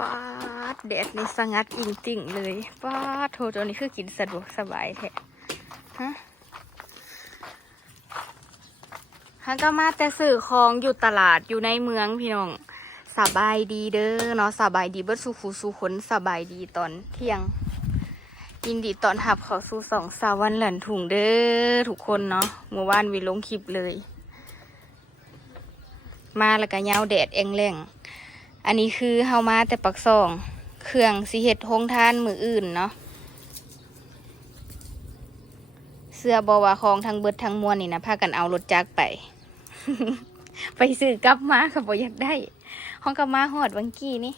ป้าดแดดนี่สงัดจริงๆเลยป้าดโทตัวนี้คือกินสะดวกสบายแท้ฮะฮันก็มาแต่สื่อของอยู่ตลาดอยู่ในเมืองพี่น้องสบายดีเด้อเนาะสบายดีเบิดสุขูสุขนสบายดีตอนเที่ยง ยินดีตอนหับเขาสู่สองสาววันหลันถุงเด้อทุกคนเนาะเมื่อวานวิลงคลิปเลย มาแล้วก็ยาวแดดเองแรง อันนี้คือเฮามาแต่ปักซอง เครื่องสิเฮ็ดโฮงทานมืออื่นเนาะเสื้อบอว่าของทั้งเบิดทั้งมวลนี่นะพากันเอารถจักรไป ไปซื้อกลับมาค่ะบ่อยากได้ห้องกลับมาหอดวังกี้นี่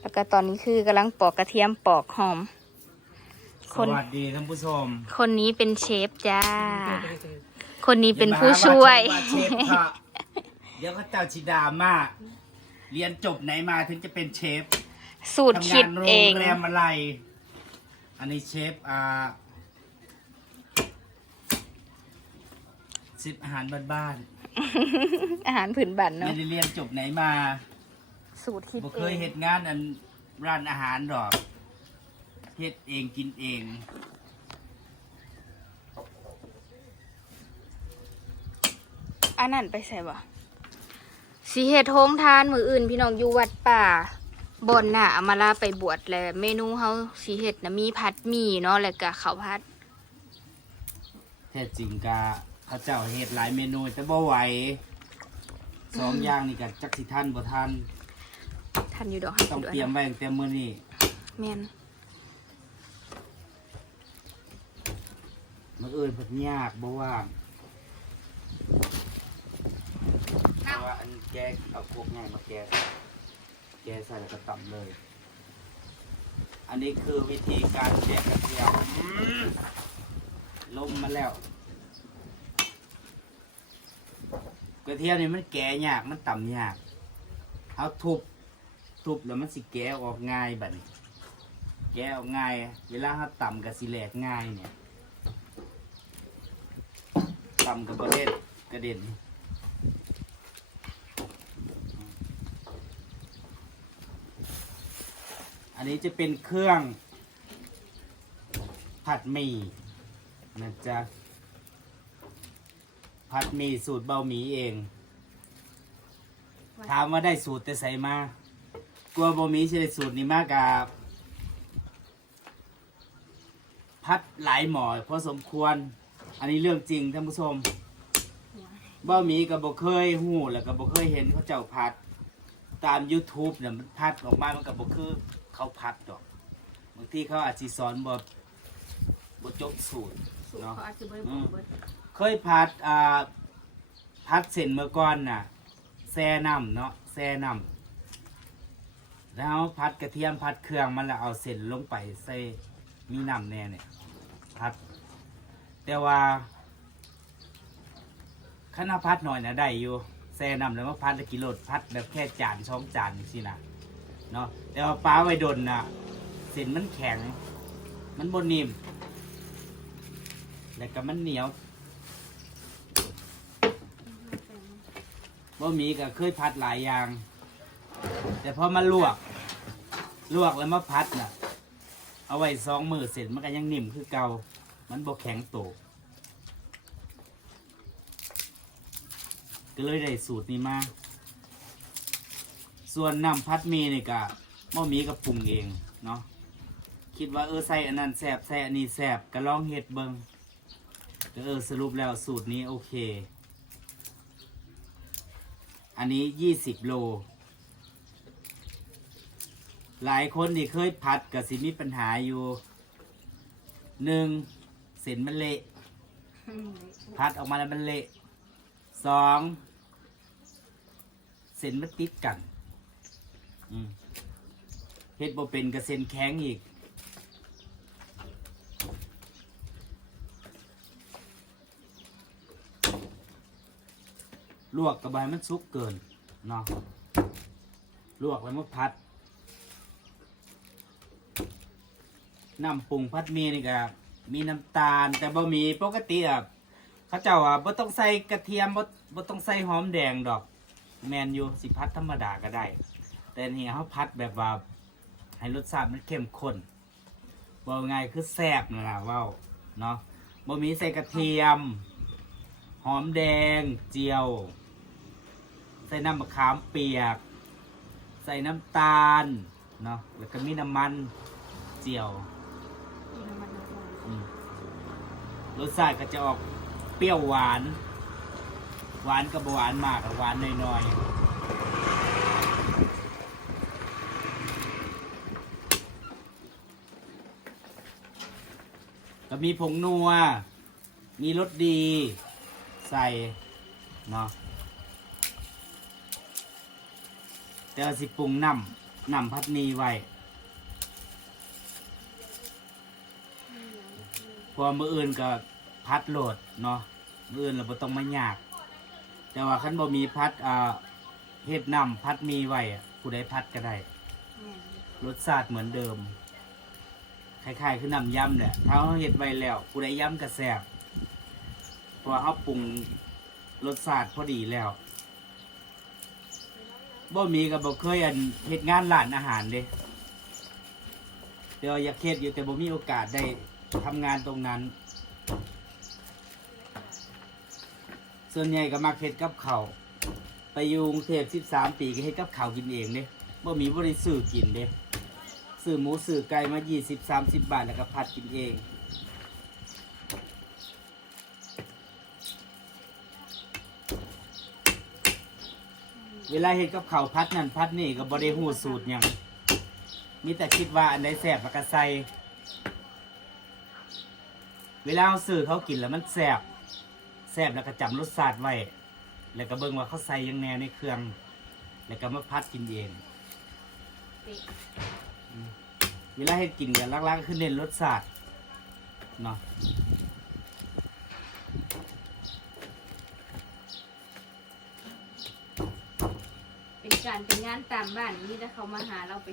แล้วก็ตอนนี้คือกำลังปอกกระเทียมปอกหอมสคนวัสดีท่านผู้ชม คนนี้เป็นเชฟจ้า คนนี้เป็นผู้ช่วยอย่ามาหาาชมว่าเชฟค่ะ เดี๋ยวเขาเจ้าชิดามาเรียนจบไหนมาถึงจะเป็นเชฟสูตรทำคิงาดนโรเอง งแรมอะไร อันนี้เชฟอ่าซิปอาหารบ้านอาหารผืนบันๆเนาะไม่ได้เรียนจบไหนมา สูตรคิดบ่เอเคยงเฮ็ดงานอันร้านอาหารดอกเฮ็ดเองกินเองอันนั้นไปใส่บ่ สีเห็ดโฮงทานมืออื่น พี่น้องอยู่วัดป่าบอนน่ะเอามาลาไปบวชแล้วเมนูเฮาสีเห็ดนะมีผัดหมี่เนาะแล้วก็ข้าวผัด แท้จริงกะเขาเจ้าเฮ็ดหลายเมนูแต่บ่ไหวสองอย่างนี่ก็จักสิทันบ่ทันทันอยู่ดอกให้ต้องด้วยเตรียมไว้ตั้งแต่มื้อนี้แม่นมื้ออื่นเพิ่นยากบ่ว่าง เพราะว่าอันแกเอาพวกง่ายมาแกงแกใส่แล้วก็ตำเลย อันนี้คือวิธีการแกงกระเทียมอืมลมมาแล้ว กระเทียมนี่มันแกะยากมันตำยากเอาทุบทุบแล้วมันสิแกะออกง่ายแบบนี้แกะออกง่าย เวลาเขาตำกับสิแหลกง่ายเนี่ยตำกับประเด็นกระเด็น อันนี้จะเป็นเครื่อง ผัดหมี่นะจ๊ะ ผัดหมี่สูตรเบาหมี่เอง ถามว่าได้สูตรแต่ใส่มากลัวบะหมี่ใช่ได้สูตรนี้มากกับพัดหลายหมอพอสมควร อันนี้เรื่องจริงท่านผู้ชมบะหมี่กับบเคยหูแล้วกับบเคยเห็นเขาเจ้าพัด ตาม YouTube เนี่ยมันพัดออกมามันกับบคือ เขาพัดดอกบางทีเขาอาจจะสอนบบบจบสูตรสูตรเนาะเขาอาจจะบ่ได้อืบอมกเบิดเคยพัดอ่าพัดเส้นเมื่อก่อนน่ะแซ่น้ำเนาะแซ่น้ำแล้วพัดกระเทียมพัดเครื่องมันแล้วเอาเส้นลงไปใส่มีน้ำแน่เนี่ยพัด แต่ว่าขนาดพัดหน่อยนะได้อยู่แซ่น้ำแล้วมาพัดแล้วกิโลดพัดแบบแค่จานช่องจานสินะ เนาะแต่ว่าป้าไว้ดนน่ะเส้นมันแข็ง มันบนนิ่มแล้วก็มันเหนียวบะหมี่ก็เคยพัดหลายอย่าง แต่พอมาลวก ลวกแล้วมาพัดน่ะ เอาไว้สองมือเสร็จมันก็ยังนิ่มคือเก่ามันบกแข็งโตก็เลยได้สูตรนี้มา ส่วนน้ำพัดมีนี่ก็บะหมี่ก็ปรุงเองเนาะคิดว่าเออใส่อันนั้นแสบใส่อันนี้แสบก็ลองเฮ็ดเบิงก็เออสรุปแล้วสูตรนี้โอเค อันนี้ยี่สิบโล หลายคนที่เคยพัดกับสิมีปัญหาอยู่หนึ่งเส้นมันเละพัดออกมาแล้วมันเละสองเส้นมันติดกัน อืมเฮ็ดบ่เป็นกับเส้นแข็งอีก ลวกกระบายมันสุกเกินเนาะลวกแล้วมันพัดน้ำปรุงพัดมีนี่ก็มีน้ำตาล แต่บะหมี่ปกติอะเขาเจ้าอะบ่ต้องใส่กระเทียมบ่บ่ต้องใส่หอมแดงดอก แมนอยู่สิพัดธรรมดาก็ได้ แต่นี่เขาพัดแบบว่าให้รสชาติมันเข้มข้นว่าไงายคือแซ่บนะล่ะเว่าเนาะบ่มีใส่กระเทียม หอมแดงเจียว ใส่น้ำมะขามเปียก ใส่น้ำตาลเนาะแล้วก็มีน้ำมันเจียวกินมันน้ำมันอืมรสชาติก็จะออกเปรี้ยวหวาน หวานกับหวานมากหวานน้อยๆ มีผงนัว มีรสดี ใส่เนาะแต่ว่าสิปรุงน้ำน้ำพัดนีไว้เพอมืออื่นก็พัดโหลดเนาะมืออื่นเราบ่ต้องมายาก แต่ว่าคันบ่มีพัดอ่าเฮ็ดน้ำพัดมีไว้อะผู้ใดพัดก็ได้แม่นรสชาติเหมือนเดิม คล้ายๆคือน้ำยำเนี่ยถ้าเราเฮ็ดไว้แล้วผู้ใดยำก็แซ่บเพราะว่าเราปรุงรสชาติพอดีแล้วบ่มีก็บ่เคยอันเฮ็ดงานร้านอาหารเด้แต่ว่าอยากเฮ็ดอยู่แต่บ่มีโอกาสได้ทำงานตรงนั้น ส่วนใหญ่ก็มักเฮ็ดกับเขาไปอยู่กรุงเทพ13 ปีก็เฮ็ดกับเขากินเองเด้บ่มีบ่ได้ซื้อกินเด้ ซื้อหมูซื้อไก่มา20 30 บาท แล้วก็ผัดกินเอง เวลาเฮ็ดกับข้าวพัดนั่นพัดนี่ก็บ่ได้ฮู้สูตรหยังมีแต่คิดว่าอันใดแซ่บแล้วก็ใส่เวลาเราซื้อเขากินแล้วมันแซ่บแซ่บแล้วก็จำรสชาติไว้ แล้วก็เบิ่งว่าเขาใส่ยังแน่ในเครื่อง แล้วก็มาพัดกินเองเป๊ะ เวลาเฮ็ดกินกันลักๆก็คือเน้นรสชาติเนาะเป็นการเป็นงานตามบ้านนี่ถ้าเขามาหาเราไป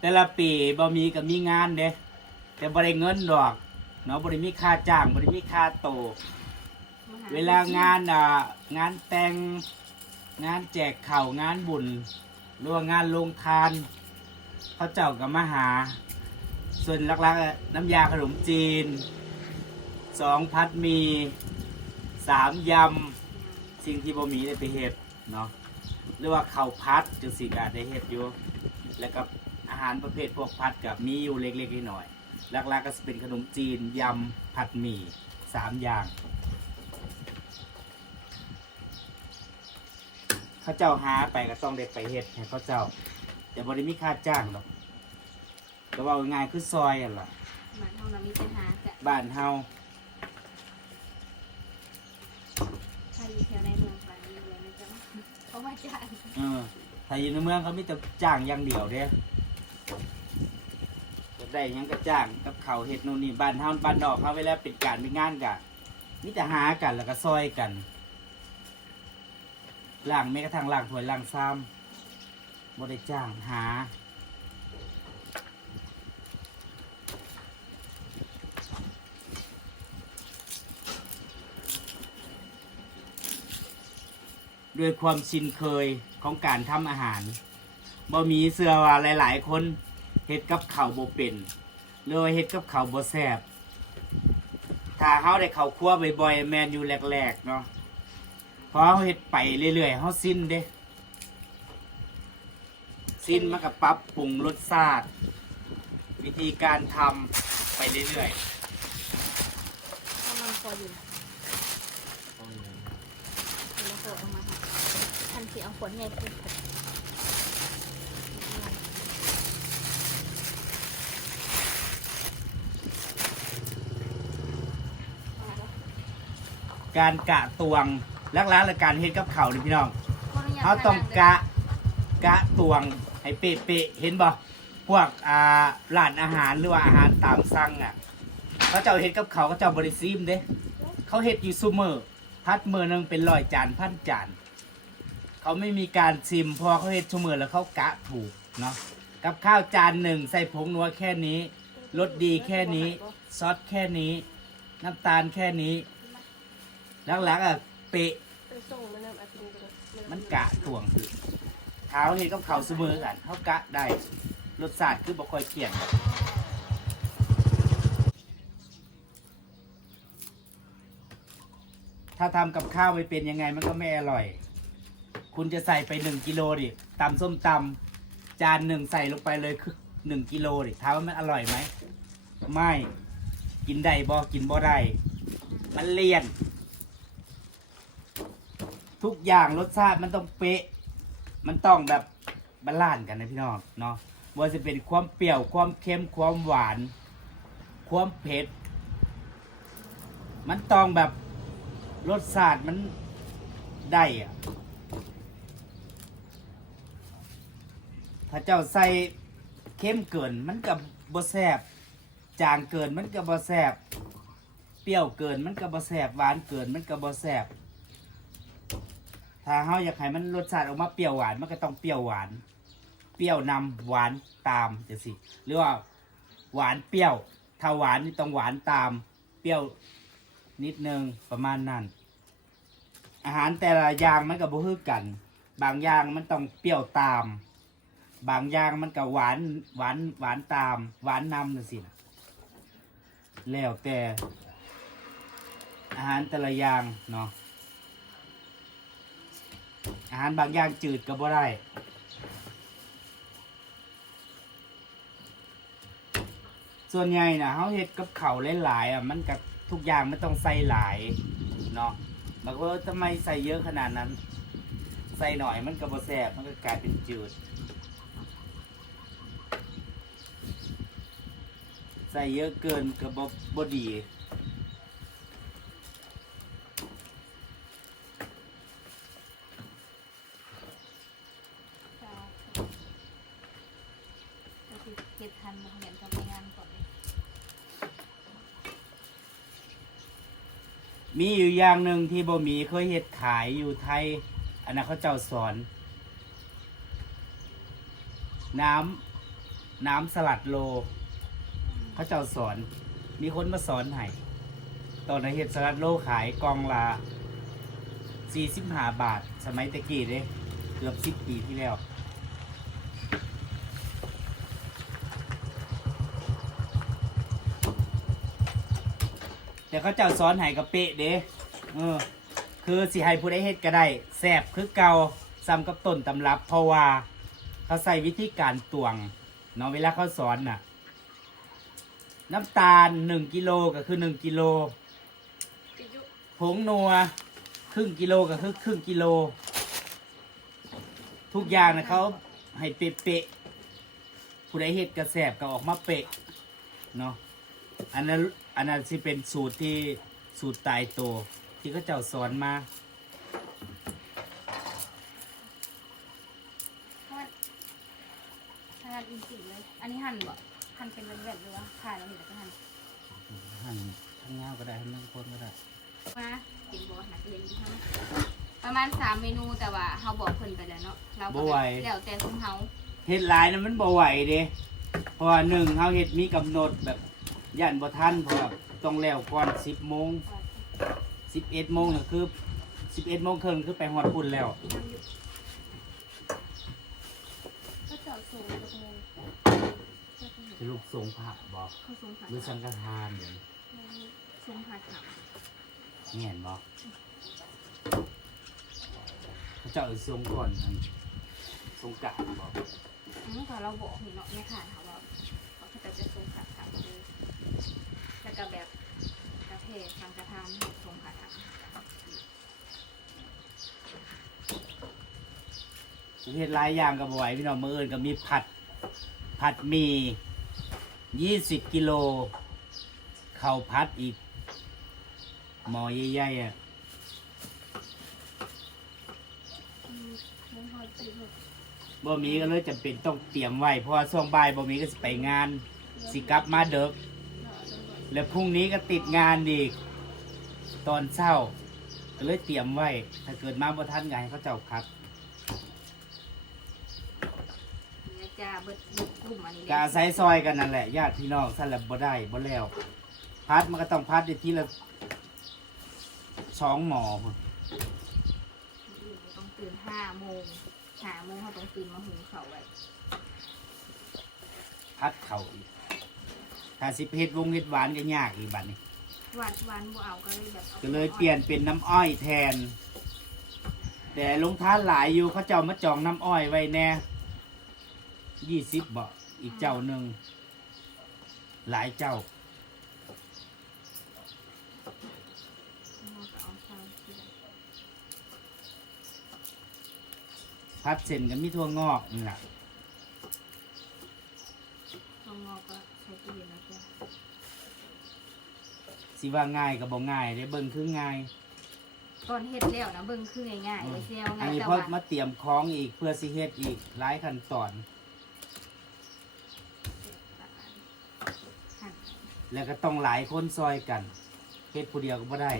แต่ละปีบ่มีก็มีงานเด้แต่บ่ได้เงินดอกเนาะบ่ได้มีค่าจ้างบ่ได้มีค่าโตมาหเวลางานอ่างานแต่งงานแจกข่าวงานบุญหรือว่างานลงทาน เขาเจ้าก็มาหา ส่วนลักๆอะน้ำยาขนมจีนสองพัดหมีสามยำสิ่งที่บ่มีได้ไปเฮ็ดเนาะหรือว่าข้าวพัดจังสิก็ได้เฮ็ดอยู่ แล้วก็อาหารประเภทพวกพัดกับมีอยู่เล็กๆน้อยๆหลักๆก็จะเป็นขนมจีนยำผัดหมี่สามอย่างเขาเจ้าหาไปก็ต้องได้ไปเฮ็ดให้เขาเจ้า แต่บริมีค่าจ้างหรอกก็ว่าง่ายๆคือซอยอะล่ะมันเท่านั้นมีปัญหาจะบ้านเฮาถ้าอยู่แถวในเมืองป่านนี้เลยนะจ๊ะเขามาจ่ายเออถ้าอยู่ในเมืองเขามีแต่จ้างอย่างเดียวเด้จะได้หยังก็จ้างกับเขาวเฮ็ดโน่นนี่บ้านเฮาบ้านนอกเขาเวลาเป็นการเป็นงานกันมีแต่หากันแล้วก็ซอยกันล้างแม้กระทั่งล้างถ้วยล้างซ้ำ บ่ได้จ้างหา ด้วยความชินเคยของการทำอาหารบ่มีเสื้อว่าหลาย ๆ คนเฮ็ดกับข้าวบ่เป็นหรือว่าเฮ็ดกับข้าวบ่แซ่บถ้าเฮาได้เข้าครัวบ่อยๆแมนอยู่แรกๆเนาะพอเฮาเฮ็ดไปเรื่อยๆเฮาสิ้นเด้ สิ้นมันก็ปรับปรุงรสชาติ วิธีการทำไปเรื่อยถ้ามันพออยู่แล้วก็เอามาให้ท่านสิเอาขวดใหญ่ขึ้นมาแล้วๆการกะตวงลักล้าและการเฮ็ดกับข้าวนี่พี่น้องขออนุญตเขาต้องทนด้กะกะตวง ให้เป๊ะๆเห็นบ่พวกอ่าร้านอาหารหรือว่าอาหารตามสั่งอะเขาเจ้าเฮ็ดกับเขาวเขาเจ้าบริซีมเด้เขาเฮ็ดอยู่ซุมือพัดมือนึงเป็นร้อยจานพันจานเขาไม่มีการซิมพอเขาเฮ็ดซุมือแล้วเขากะถูกเนาะกับข้าวจานหนึ่งใส่ผงนัวแค่นี้รสดีแค่นี้ซอสแค่นี้ น้ำตาลแค่นี้หลักๆอะเปะมันนะอาทิตย์ก็ได้มันกะตวงคือ เท้าเห็นกับเขาเสมอกันเขากะได้รสชาติคือบ่ค่อยเปลี่ยนกันถ้าทำกับข้าวไม่เป็นยังไงมันก็ไม่อร่อย คุณจะใส่ไปหนึ่งกิโลดิตำส้มตำจานหนึ่งใส่ลงไปเลยคือหนึ่งกิโลดิถามว่ามันอร่อยไหมไม่กินได้บ่กินบ่ได้มันเลี่ยน ทุกอย่างรสชาติมันต้องเป๊ะ มันต้องแบบบาลานซ์กันนะพี่น้องเนาะว่าจะเป็นความเปรี้ยวความเค็มความหวาน ความเผ็ด มันต้องแบบรสชาติมันได้อะถ้าเจ้าใส่เข้มเกิน มันกับบแซบจางเกินมันกับบแซบเปรี้ยวเกินมันกับบแซบหวานเกินมันกับบแซบ ถ้าเฮาอยากให้มันรสชาติออกมาเปรี้ยวหวานมันก็ต้องเปรี้ยวหวาน เปรี้ยวนำหวานตามจังสิหรือว่าหวานเปรี้ยว ถ้าหวานนี่ต้องหวานตาม เปรี้ยวนิดนึงประมาณนั้น อาหารแต่ละอย่างมันก็บ่คือกัน บางอย่างมันต้องเปรี้ยวตาม บางอย่างมันก็หวานหวานหวานตาม หวานนำจังสินะแล้วแต่อาหารแต่ละอย่างเนาะ อาหารบางอย่างจืดก็บ่ได้ส่วนใหญ่นะเขาเฮ็ดกับเขาหลายๆอะมันกับทุกอย่างมันต้องใส่หลายเนาะบางคนทำไมใส่เยอะขนาดนั้น ใส่หน่อยมันก็บ่แซ่บมันก็กลายเป็นจืด ใส่เยอะเกินก็บ่บ่ดี จ้าก็คือเก็บทันมาเห็นกับงานก่อนเลย มีอยู่อย่างหนึ่งที่บ่มีเคยเฮ็ดขายอยู่ไทย อันนั้นเขาเจ้าสอน น้ำน้ำสลัดโล เขาเจ้าสอน มีคนมาสอนให้ตอนนั้นเฮ็ดสลัดโลขายกล่องละ45 บาท สมัยตะกี้เด้เกือบ10ปีที่แล้ว แต่เขาเจ้าสอนให้กับเป๊ะเด้เออ คือสิให้ผู้ใดเฮ็ดก็ได้แซ่บคือเก่าซ้ำกับต้นตำรับ เพราะว่า เขาใส่วิธีการตวงเนาะเวลาเขาสอนน่ะ น้ำตาลหนึ่งกิโลก็คือหนึ่งกิโลผงนัวครึ่งกิโลก็คือครึ่งกิโล ทุกอย่างนะเขาให้เป๊ะๆผู้ใดเฮ็ดกระแสบก็ออกมาเป๊ะเนาะอันนั้น อันนั้นสิเป็นสูตรที่สูตรตายตัวที่เขาเจ้าสอนมา ทอดทอดอินสีเลย อันนี้หั่นบ่หั่นเป็นแบบๆหรือว่าขายแล้วมีแต่ก็หั่นหั่นทั้งเงาก็ได้ทั้งนั่งคนก็ได้ มากินบ่หนักเรียนดีทั้งประมาณสามเมนูแต่ว่าเฮาบอกเพิ่นไปแล้วเนาะเราก็แบบแล้วแต่ซุมเฮา เฮ็ดหลายนะมันบ่ไหวเด้เพราะว่าหนึ่งเฮาเฮ็ดมีกำหนดแบบ ย่านบ่ทันเพราะว่าต้องแล้วก่อน10โมง11โมงน่ะคือ11โมงครึ่งคือไปฮอดพุ่นแล้ว ก็เจาะสูงตะโงจะลูกทรงพระบอกเขาสูงผ่าหรือสังฆทานเดี๋ยวนี้สูงผ่าขาวนี่เห็นบอกเขาเจ้าเอาทรงก่อนอันทรงกลางบอกอืมพอเราบอกนี่เนาะเนี่ยค่ะเขาว่าเขาก็จะสูงผ่าขาวเลย แล้วก็แบบกระเพาะสังกะทานสูงผ่าขาวเฮ็ดหลายอย่างกับไหวพี่น้องมืออื่นก็มีผัดผัดหมียี่สิบกิโลข้าวผัดอีกหมอใหญ่ๆอะบ่มีก็เลยจำเป็นต้องเตรียมไว้เพราะว่าช่วงบ่ายบ่มีก็สิไปงาน สิกลับมาเด็ก แล้วพรุ่งนี้ก็ติดงานอีก ตอนเช้า ก็เลยเตรียมไว้ ถ้าเกิดมาบ่ทันก็ให้เขาเจ้าพัดเนี่ยจะเบิดเบิดกลุ่มอันนี้กอาศัยซอยกันนั่นแหละญาติพี่น้องสั่นแหละบ่ได้บ่แล้ว พัดมันก็ต้องพัดในทีละสองหมอพุ่นตื่นห้าโมงห้าโมงเขาต้องตื่นมาหุงเขาวไว้ พัดเข่าอีก ถ้าสิเฮ็ดวงเฮ็ดหวานก็ยากอีกบัดนี้ หวานหวานบัวเอาก็เลยแบบอาก็เลยเปลี่ยนเป็นน้ำอ้อยแทน แต่ลงทานหลายอยู่เขาเจ้ามาจองน้ำอ้อยไว้แน่ยี่สิบบ่อีกเจ้าหนึ่งหลายเจ้าเราก็เอาใส่ทีละพัดเส้นก็มีทั่วงอกนี่แหละข้าวงอกก็ใช้ตู้เย็นแล้วจ้ะ สิว่าง่ายก็บ่ง่ายได้เบิ่งคือง่ายตอนเฮ็ดแล้วนะเบิ่งคือง่ายๆเลยเซียวอัง่านยนี้แต่เพราะว่ามาเตรียมของอีกเพื่อสิเฮ็ดอีกหลายขั้นตอน หั่นแล้วก็ต้องหลายคนซอยกันเฮ็ดผู้เดียวก็บ่ได้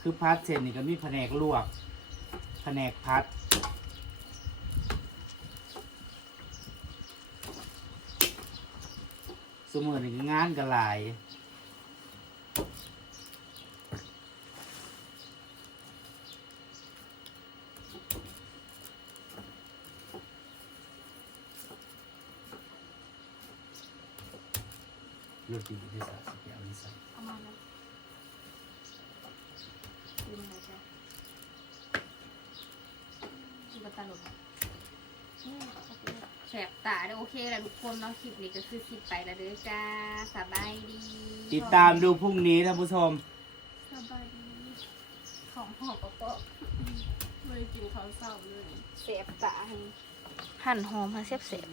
คือพัดเส้นนี่ก็มีแผนกลวก แผนกพัด สมือนี่ก็งานก็หลาย โรตีที่สาสเปียมิสัยเอามาแล้วดูมันเลยจ้ะดูกระตาหลุดแฉบตาเด้โอเคแล้วทุกคนเนาะคลิปนี้ก็คือคลิปไปแล้วเด้อจ้าสบายดีติดตามดูพรุ่งนี้ท่านผู้ชม สบายดีของหอบปะไม่กินข้าวเศร้าเลยแสบตาให้หั่นหอมมาเสียบเสียบ